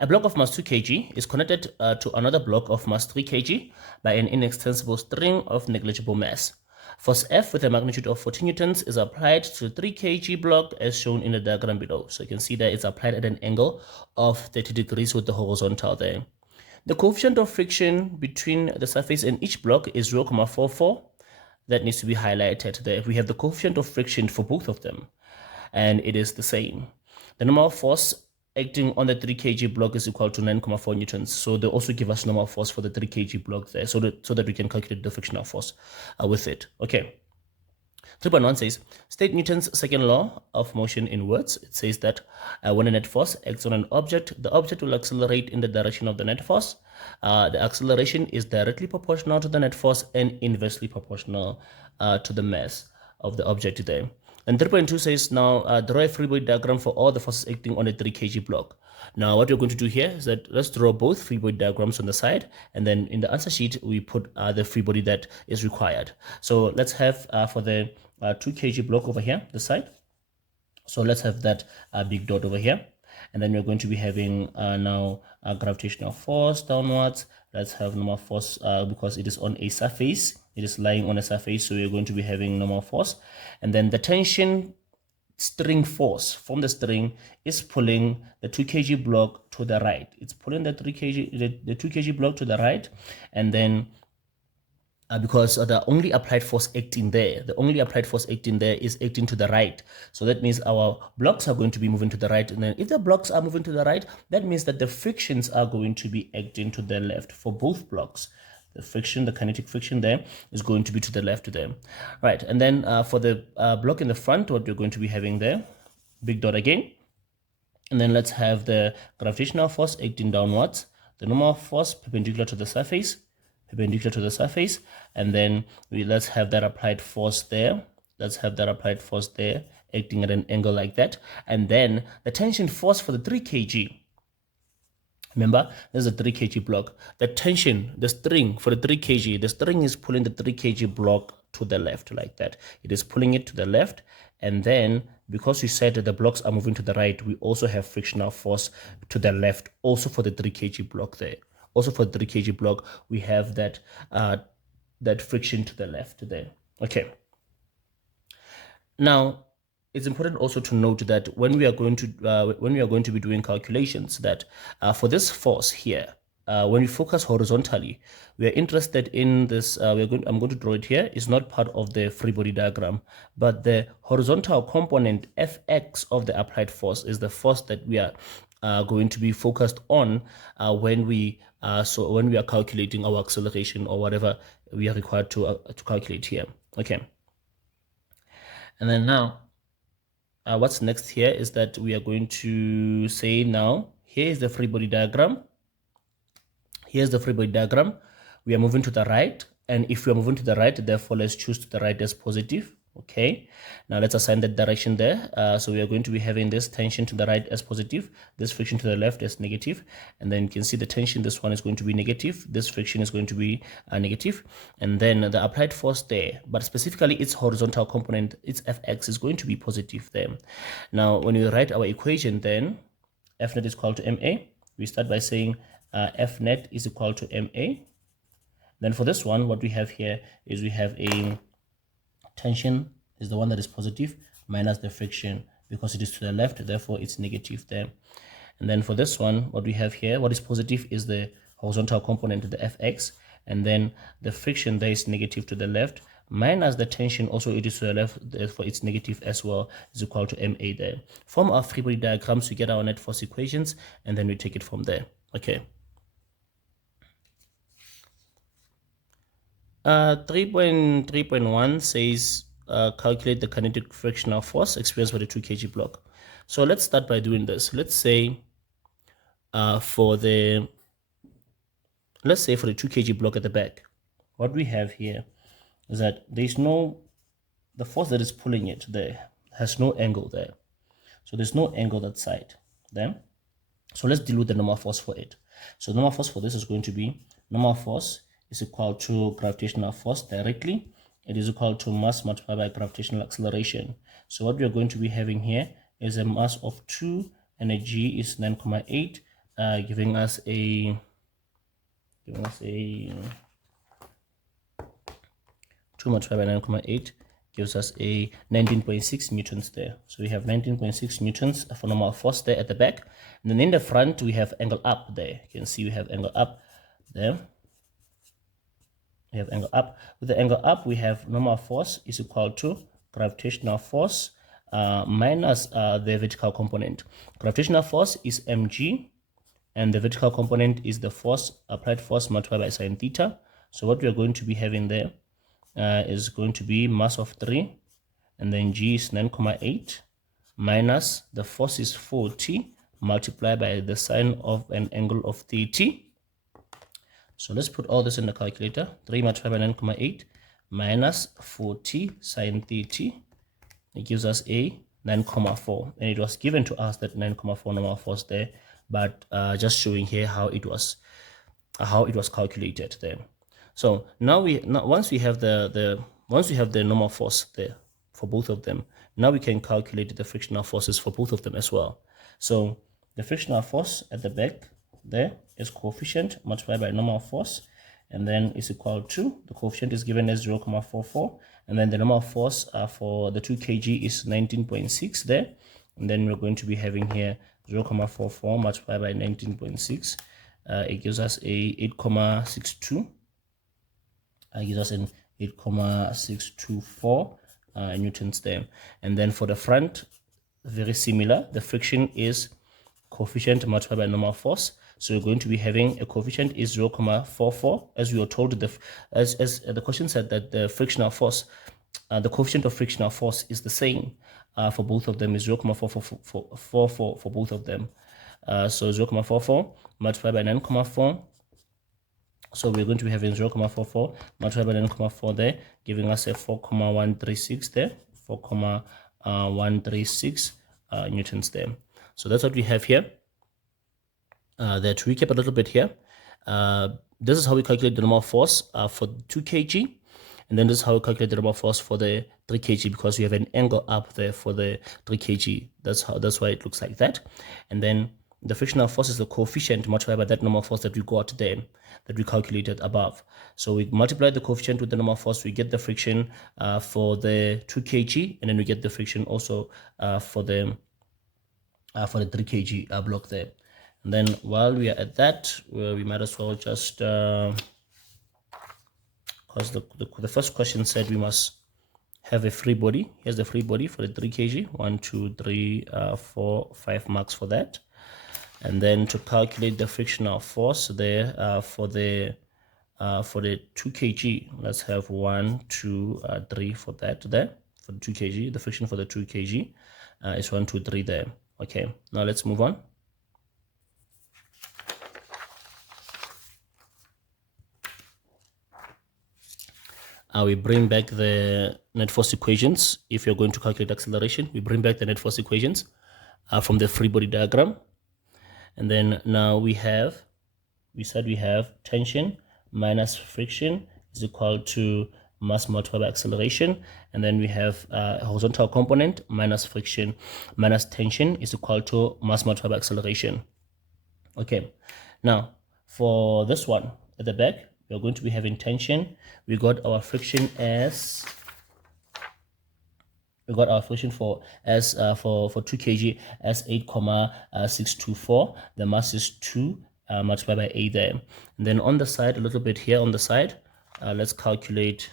A block of mass 2 kg is connected to another block of mass 3 kg by an inextensible string of negligible mass. Force F with a magnitude of 40 newtons is applied to the 3 kg block as shown in the diagram below. So you can see that it's applied at an angle of 30 degrees with the horizontal there. The coefficient of friction between the surface and each block is 0.44. That needs to be highlighted there. We have the coefficient of friction for both of them, and it is the same. The normal force acting on the 3 kg block is equal to 9.4 newtons. So they also give us normal force for the 3 kg block there, so that we can calculate the frictional force with it. Okay. 3.1 says, state Newton's second law of motion in words. It says that when a net force acts on an object, the object will accelerate in the direction of the net force. The acceleration is directly proportional to the net force and inversely proportional to the mass of the object there. And 3.2 says, now draw a free body diagram for all the forces acting on a 3 kg block. Now what we're going to do here is that let's draw both free body diagrams on the side, and then in the answer sheet we put the free body that is required. So let's have for the 2 kg block over here, the side. So let's have that big dot over here. And then we're going to be having now a gravitational force downwards. Let's have normal force because it is on a surface. It is lying on a surface, so we're going to be having normal force. And then the tension string force from the string is pulling the 2 kg block to the right. It's pulling the 2 kg block to the right, and then because the only applied force acting there, is acting to the right. So that means our blocks are going to be moving to the right. And then if the blocks are moving to the right, that means that the frictions are going to be acting to the left for both blocks. The friction, the kinetic friction there is going to be to the left there. Right, and then for the block in the front, what you're going to be having there, big dot again. And then let's have the gravitational force acting downwards, the normal force perpendicular to the surface, and then let's have that applied force there. Acting at an angle like that. And then the tension force for the 3 kg. Remember, there's a 3 kg block. The tension, the string for the 3 kg, the string is pulling the 3 kg block to the left like that. It is pulling it to the left. And then because we said that the blocks are moving to the right, we also have frictional force to the left also for the 3 kg block there. Also for the 3 kg block, we have that that friction to the left there. Okay. Now, it's important also to note that when we are going to be doing calculations, that for this force here, when we focus horizontally, we are interested in this. I'm going to draw it here. It's not part of the free body diagram, but the horizontal component Fx of the applied force is the force that we are going to be focused on when we are calculating our acceleration or whatever we are required to calculate here. Okay. And then now, what's next here is that we are going to say now, here is the free body diagram. Here's the free body diagram. We are moving to the right, and if we are moving to the right, therefore let's choose to the right as positive. Okay, now let's assign that direction there. So we are going to be having this tension to the right as positive, this friction to the left as negative, and then you can see the tension, this one is going to be negative, this friction is going to be negative, and then the applied force there, but specifically its horizontal component, its Fx, is going to be positive there. Now when we write our equation, then F net is equal to ma. We start by saying F net is equal to ma. Then for this one, what we have here is we have a tension is the one that is positive minus the friction, because it is to the left, therefore it's negative there. And then for this one, what we have here, what is positive is the horizontal component, the Fx, and then the friction there is negative to the left, minus the tension, also it is to the left, therefore it's negative as well, is equal to ma there. From our free body diagrams, we get our net force equations, and then we take it from there. Okay. 3.1 says calculate the kinetic frictional force experienced by the 2 kg block. So let's start by doing this. Let's say for the 2 kg block at the back, what we have here is that there's the force that is pulling it there has no angle there. So there's no angle that side then. So let's deal with the normal force for it. So normal force for this is going to be normal force is equal to gravitational force directly. It is equal to mass multiplied by gravitational acceleration. So what we are going to be having here is a mass of 2 and a g is 9.8 giving us a 2 multiplied by 9.8 gives us a 19.6 newtons there. So we have 19.6 newtons for normal force there at the back. And then in the front, we have angle up there. You can see we have angle up there. We have angle up. With the angle up, we have normal force is equal to gravitational force minus the vertical component. Gravitational force is mg, and the vertical component is the force, applied force multiplied by sine theta. So what we are going to be having there is going to be mass of 3, and then g is 9.8 minus the force is 40 multiplied by the sine of an angle of 30. So let's put all this in the calculator. 3 multiplied by 9.8 minus 40 sine 30. It gives us a 9.4, and it was given to us that 9.4 normal force there, but just showing here how it was calculated there. So now once we have the normal force there for both of them, now we can calculate the frictional forces for both of them as well. So the frictional force at the back there is coefficient multiplied by normal force, and then is equal to, the coefficient is given as 0.44, and then the normal force for the 2 kg is 19.6 there, and then we're going to be having here 0.44 multiplied by 19.6. It gives us a 8.62. Gives us an 8.624 newtons there. And then for the front, very similar. The friction is coefficient multiplied by normal force. So we're going to be having a coefficient is 0.44, as we were told. As the question said that the frictional force, the coefficient of frictional force is the same for both of them, is 0.44 for both of them. So 0.44 multiplied by 9.4. So we're going to be having 0.44 multiplied by 9.4 there, giving us a 4.136 there, 4.136 newtons there. So that's what we have here. To recap a little bit here, this is how we calculate the normal force for 2 kg, and then this is how we calculate the normal force for the 3 kg, because we have an angle up there for the 3 kg. That's why it looks like that. And then the frictional force is the coefficient multiplied by that normal force that we got there, that we calculated above. So we multiply the coefficient with the normal force, we get the friction for the 2 kg, and then we get the friction also for the 3 kg block there. And then while we are at that, we might as well just, because the first question said we must have a free body. Here's the free body for the 3 kg. 1, 2, 3, 4, 5 marks for that. And then to calculate the frictional force there for the 2 kg, let's have 1, 2, 3 for that there. For the 2 kg, the friction for the 2 kg is 1, 2, 3 there. Okay, now let's move on. We bring back the net force equations. If you're going to calculate acceleration, we bring back the net force equations from the free body diagram. And then now we said we have tension minus friction is equal to mass multiplied by acceleration. And then we have horizontal component minus friction minus tension is equal to mass multiplied by acceleration. Okay, now for this one at the back, we're going to be having tension. We got our friction as, we got our friction for 2 kg as 8.624. The mass is 2 multiplied by a there. And then on the side, a little bit here on the side, let's calculate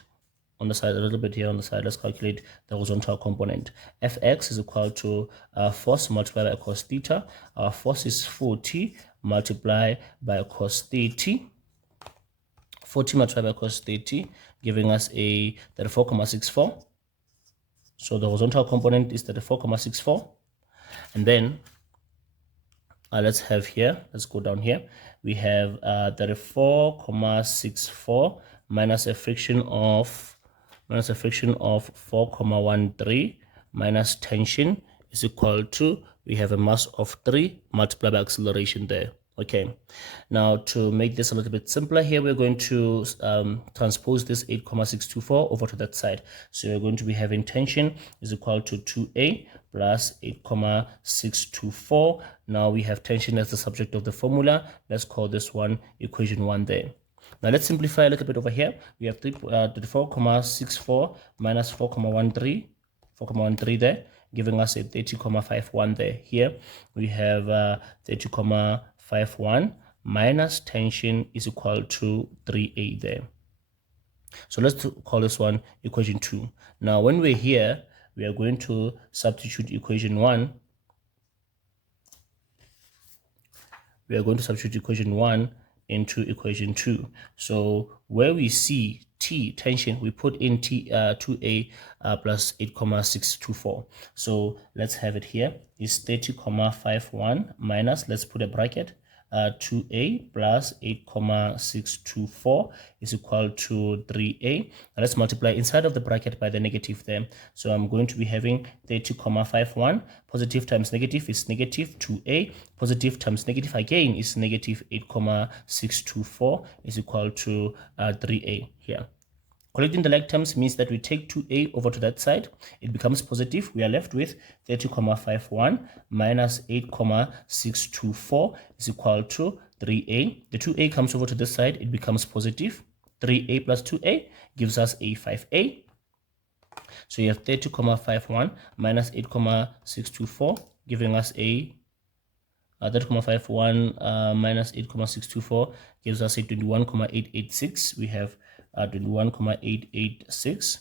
on the side, a little bit here on the side, let's calculate the horizontal component. Fx is equal to force multiplied by cos theta. Our force is 40 multiplied by cos 30. 40 multiplied by cos 30, giving us a 34.64. So the horizontal component is 34.64. And then let's have here, let's go down here. We have 34.64 minus a friction of 4.13 minus tension is equal to, we have a mass of 3 multiplied by acceleration there. Okay, now to make this a little bit simpler here, we're going to transpose this 8,624 over to that side. So we're going to be having tension is equal to 2A plus 8,624. Now we have tension as the subject of the formula. Let's call this one equation 1 there. Now let's simplify a little bit over here. We have 34,64 minus 4,13 there, giving us a 30,51 there. Here we have 30,51 minus tension is equal to 3A there. So let's call this one equation 2. Now when we're here, we are going to substitute equation 1. We are going to substitute equation 1 into equation 2. So where we see T, tension, we put in T 2A plus 8,624. So let's have it here. It's 30,51 minus, let's put a bracket, 2A plus 8,624 is equal to 3A. Now let's multiply inside of the bracket by the negative there. So I'm going to be having 30,51. Positive times negative is negative 2A. Positive times negative again is negative 8,624 is equal to 3A here. Collecting the like terms means that we take 2A over to that side. It becomes positive. We are left with 30,51 minus 8,624 is equal to 3A. The 2A comes over to this side. It becomes positive. 3A plus 2A gives us a 5A. So you have 30,51 minus 8,624 giving us a 30,51 minus 8,624 gives us a 21,886. We have 21,886.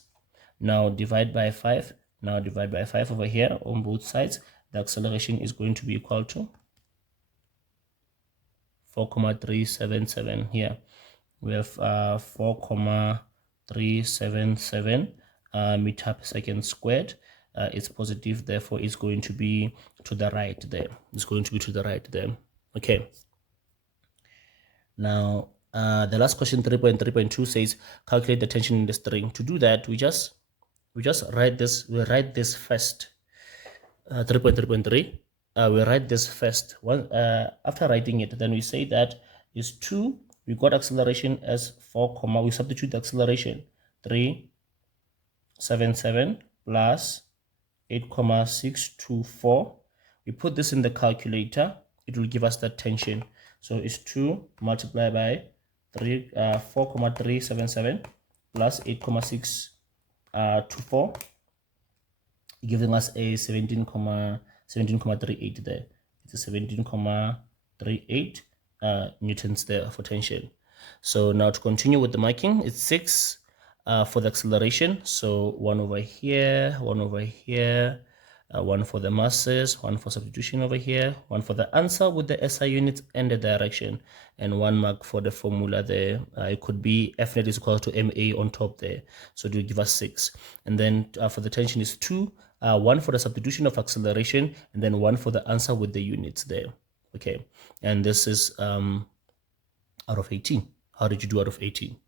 Now divide by 5. Now divide by 5 over here on both sides. The acceleration is going to be equal to 4,377 here. We have 4,377 meter per second squared. It's positive, therefore it's going to be to the right there. It's going to be to the right there. Okay. Now the last question, 3.3.2, says calculate the tension in the string. To do that, we just write this. We write this first. 3.3.3. We write this first. After writing it, then we say that is 2. We got acceleration as 4, we substitute the acceleration 377 plus 8,624. We put this in the calculator. It will give us that tension. So it's 2 multiplied by 4,377 plus 8,624, giving us a 17,38 there. It's a 17,38 newtons there for tension. So now to continue with the marking, it's 6 for the acceleration. So 1 over here, 1 over here, 1 for the masses, 1 for substitution over here, 1 for the answer with the SI units and the direction, and 1 mark for the formula there. It could be F net is equal to MA on top there. So it will give us 6. And then for the tension is 2, 1 for the substitution of acceleration, and then 1 for the answer with the units there. Okay, and this is out of 18. How did you do out of 18?